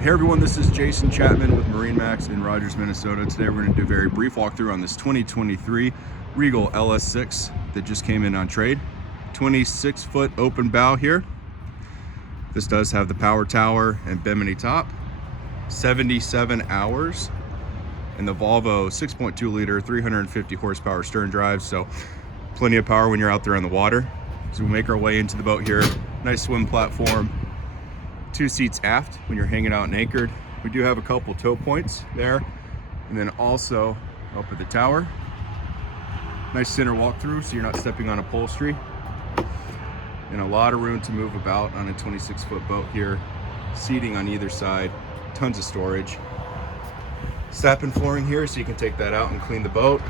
Hey everyone, this is Jason Chapman with MarineMax in Rogers, Minnesota. Today we're going to do a very brief walkthrough on this 2023 Regal LS6 that just came in on trade. 26-foot open bow here. This does have the power tower and bimini top. 77 hours. And the Volvo 6.2 liter, 350 horsepower stern drive. So plenty of power when you're out there on the water. So we make our way into the boat here. Nice swim platform. 2 seats aft when you're hanging out and anchored. We do have a couple tow points there, and then also up at the tower. Nice center walkthrough so you're not stepping on upholstery, and a lot of room to move about on a 26-foot boat here. Seating on either side, tons of storage. Satin flooring here so you can take that out and clean the boat.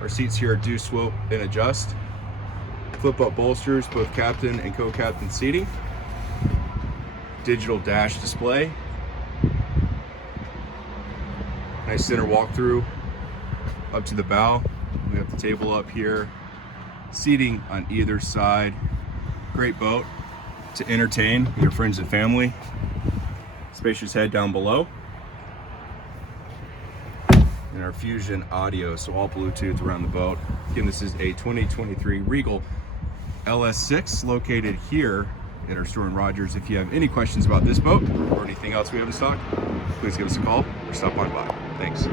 Our seats here do swope and adjust. Flip up bolsters, both captain and co-captain seating. Digital dash display. Nice center walkthrough up to the bow. We have the table up here. Seating on either side. Great boat to entertain your friends and family. Spacious head down below. And our Fusion audio, so all Bluetooth around the boat. Again, this is a 2023 Regal LS6 located here at our store in Rogers. If you have any questions about this boat or anything else we have in stock, please give us a call or stop on by. Thanks.